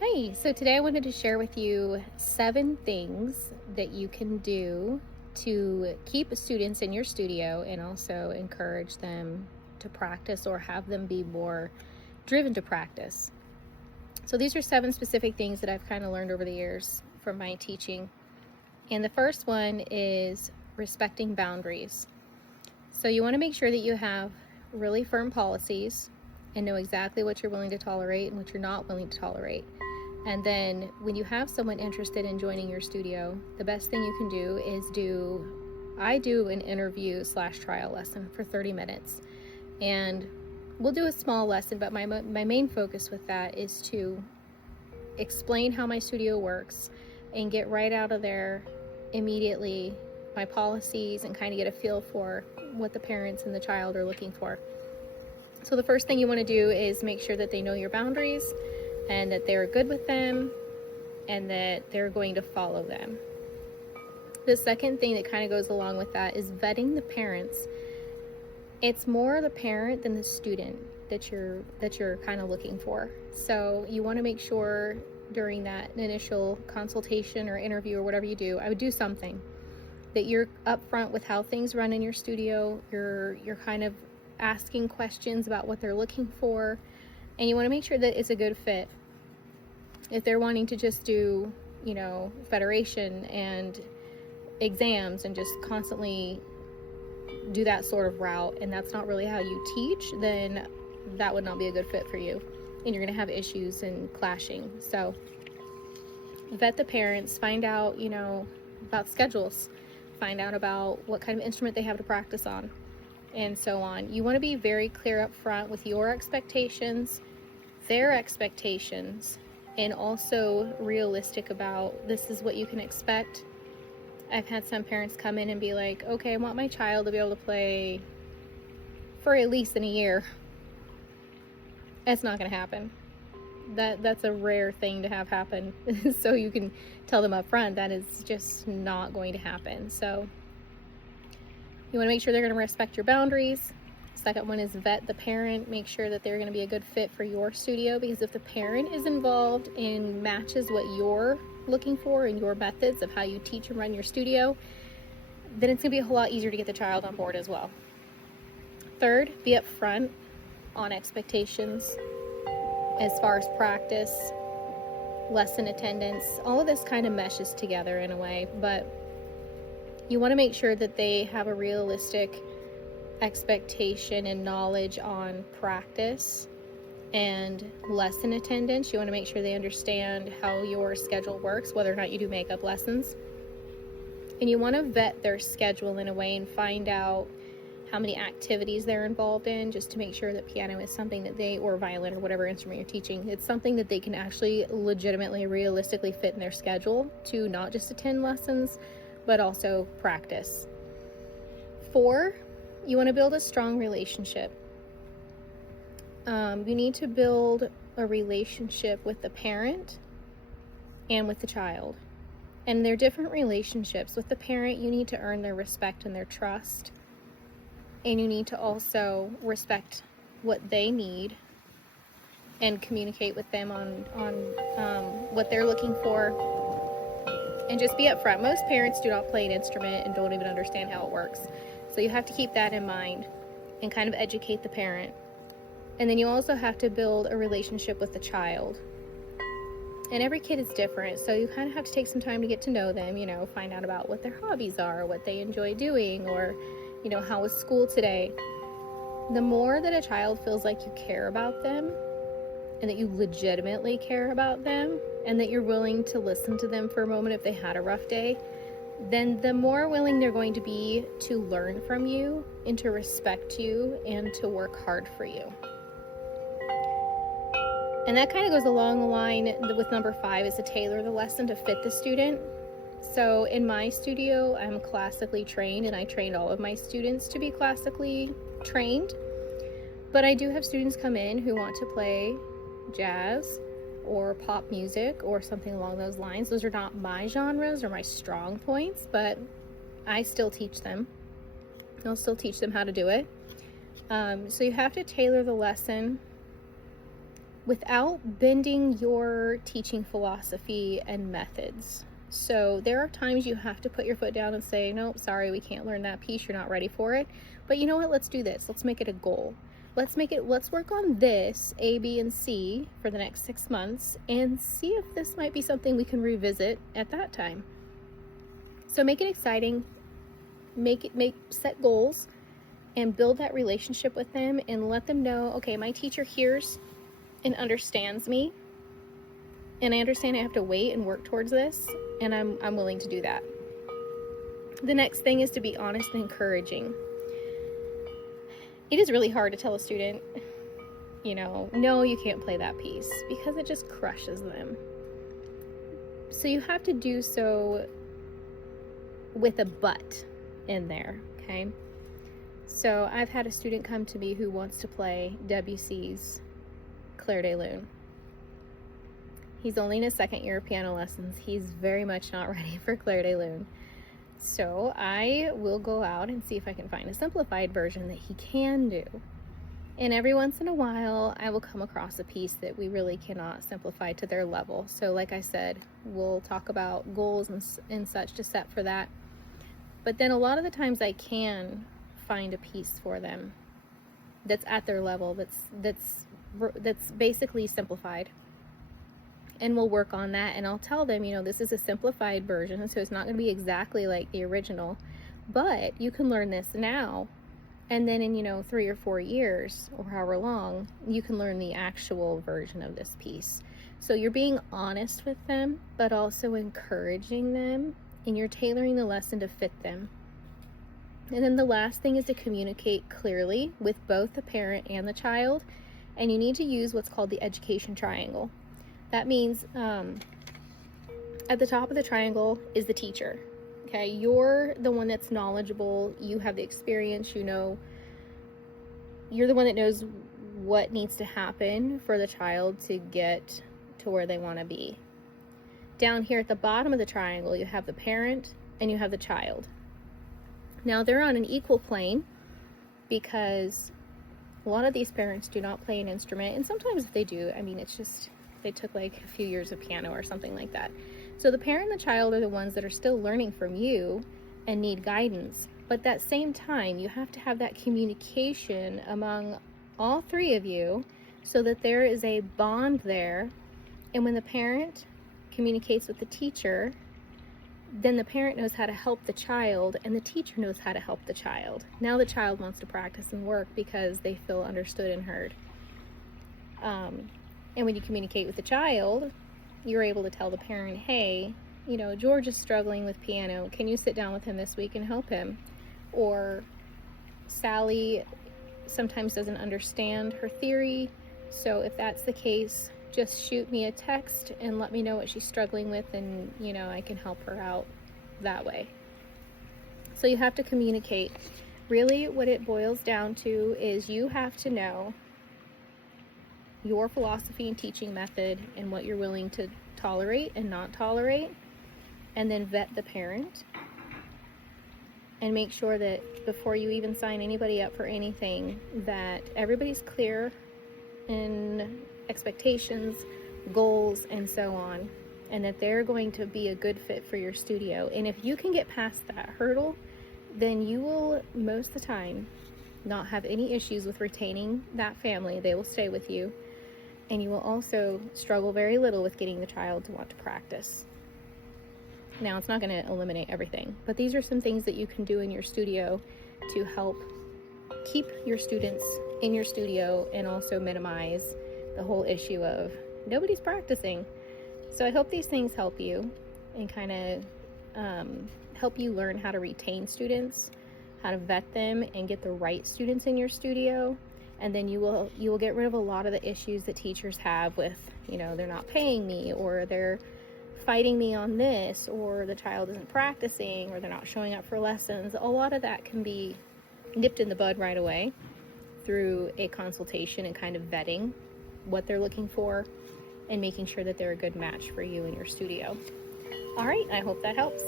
Hi, so today I wanted to share with you 7 things that you can do to keep students in your studio and also encourage them to practice or have them be more driven to practice. So, these are 7 specific things that I've kind of learned over the years from my teaching. And the first one is respecting boundaries. So, you want to make sure that you have really firm policies and know exactly what you're willing to tolerate and what you're not willing to tolerate. And then when you have someone interested in joining your studio, the best thing you can do is I do an interview slash trial lesson for 30 minutes. And we'll do a small lesson, but my main focus with that is to explain how my studio works and get right out of there immediately my policies and kind of get a feel for what the parents and the child are looking for. So the first thing you want to do is make sure that they know your boundaries and that they're good with them and that they're going to follow them. The second thing that kind of goes along with that is vetting the parents. It's more the parent than the student that you're kind of looking for. So you want to make sure during that initial consultation or interview or whatever you do, I would do something that you're upfront with how things run in your studio. You're kind of asking questions about what they're looking for, and you want to make sure that it's a good fit. If they're wanting to just do, federation and exams and just constantly do that sort of route, and that's not really how you teach, then that would not be a good fit for you. And you're going to have issues and clashing. So vet the parents, find out, about schedules, find out about what kind of instrument they have to practice on, and so on. You want to be very clear up front with your expectations, their expectations, and also realistic about this is what you can expect. I've had some parents come in and be like, okay, I want my child to be able to play for at least in a year. That's not going to happen. That's a rare thing to have happen. So you can tell them up front that is just not going to happen. So you want to make sure they're going to respect your boundaries. Second one is vet the parent. Make sure that they're going to be a good fit for your studio, because if the parent is involved and matches what you're looking for and your methods of how you teach and run your studio, then it's going to be a whole lot easier to get the child on board as well. Third, be upfront on expectations as far as practice, lesson attendance. All of this kind of meshes together in a way, but you want to make sure that they have a realistic expectation and knowledge on practice and lesson attendance. You want to make sure they understand how your schedule works, whether or not you do makeup lessons. And you want to vet their schedule in a way and find out how many activities they're involved in, just to make sure that piano is something that they, or violin or whatever instrument you're teaching, it's something that they can actually legitimately, realistically fit in their schedule to not just attend lessons, but also practice. 4, you want to build a strong relationship. You need to build a relationship with the parent and with the child. And they're different relationships. With the parent, you need to earn their respect and their trust. And you need to also respect what they need and communicate with them on what they're looking for. And just be upfront. Most parents do not play an instrument and don't even understand how it works. So you have to keep that in mind and kind of educate the parent. And then you also have to build a relationship with the child. And every kid is different, so you kind of have to take some time to get to know them, find out about what their hobbies are, what they enjoy doing, or, how was school today. The more that a child feels like you care about them and that you legitimately care about them and that you're willing to listen to them for a moment if they had a rough day, then the more willing they're going to be to learn from you and to respect you and to work hard for you. And that kind of goes along the line with number 5, is to tailor the lesson to fit the student. So in my studio, I'm classically trained, and I trained all of my students to be classically trained. But I do have students come in who want to play jazz or pop music or something along those lines. Those are not my genres or my strong points, but I still teach them. I'll still teach them how to do it. So you have to tailor the lesson without bending your teaching philosophy and methods. So there are times you have to put your foot down and say, nope, sorry, we can't learn that piece. You're not ready for it. But you know what? Let's do this. Let's make it a goal. Let's work on this A, B, and C for the next 6 months and see if this might be something we can revisit at that time. So make it exciting, set goals and build that relationship with them and let them know, okay, my teacher hears and understands me, and I understand I have to wait and work towards this, and I'm willing to do that. The next thing is to be honest and encouraging. It is really hard to tell a student, no, you can't play that piece, because it just crushes them. So you have to do so with a but in there, okay? So I've had a student come to me who wants to play Debussy's Clair de Lune. He's only in his second year of piano lessons. He's very much not ready for Clair de Lune. So I will go out and see if I can find a simplified version that he can do. And every once in a while, I will come across a piece that we really cannot simplify to their level. So like I said, we'll talk about goals and such to set for that. But then a lot of the times I can find a piece for them that's at their level, that's basically simplified. And we'll work on that, and I'll tell them, this is a simplified version, so it's not going to be exactly like the original, but you can learn this now, and then in 3 or 4 years, or however long, you can learn the actual version of this piece. So you're being honest with them, but also encouraging them, and you're tailoring the lesson to fit them. And then the last thing is to communicate clearly with both the parent and the child, and you need to use what's called the education triangle. That means at the top of the triangle is the teacher. Okay, you're the one that's knowledgeable, you have the experience, you're the one that knows what needs to happen for the child to get to where they want to be. Down here at the bottom of the triangle, you have the parent and you have the child. Now they're on an equal plane because a lot of these parents do not play an instrument, and sometimes if they do, it's just they took like a few years of piano or something like that. So the parent and the child are the ones that are still learning from you and need guidance. But at that same time, you have to have that communication among all three of you so that there is a bond there. And when the parent communicates with the teacher, then the parent knows how to help the child and the teacher knows how to help the child. Now the child wants to practice and work because they feel understood and heard. And when you communicate with the child, you're able to tell the parent, hey, George is struggling with piano. Can you sit down with him this week and help him? Or Sally sometimes doesn't understand her theory. So if that's the case, just shoot me a text and let me know what she's struggling with, and I can help her out that way. So you have to communicate. Really what it boils down to is you have to know your philosophy and teaching method and what you're willing to tolerate and not tolerate, and then vet the parent and make sure that before you even sign anybody up for anything, that everybody's clear in expectations, goals, and so on, and that they're going to be a good fit for your studio. And if you can get past that hurdle, then you will most of the time not have any issues with retaining that family. They will stay with you, and you will also struggle very little with getting the child to want to practice. Now, it's not going to eliminate everything, but these are some things that you can do in your studio to help keep your students in your studio and also minimize the whole issue of nobody's practicing. So I hope these things help you and kind of help you learn how to retain students, how to vet them and get the right students in your studio. And then you will get rid of a lot of the issues that teachers have with, they're not paying me, or they're fighting me on this, or the child isn't practicing, or they're not showing up for lessons. A lot of that can be nipped in the bud right away through a consultation and kind of vetting what they're looking for and making sure that they're a good match for you in your studio. All right, I hope that helps.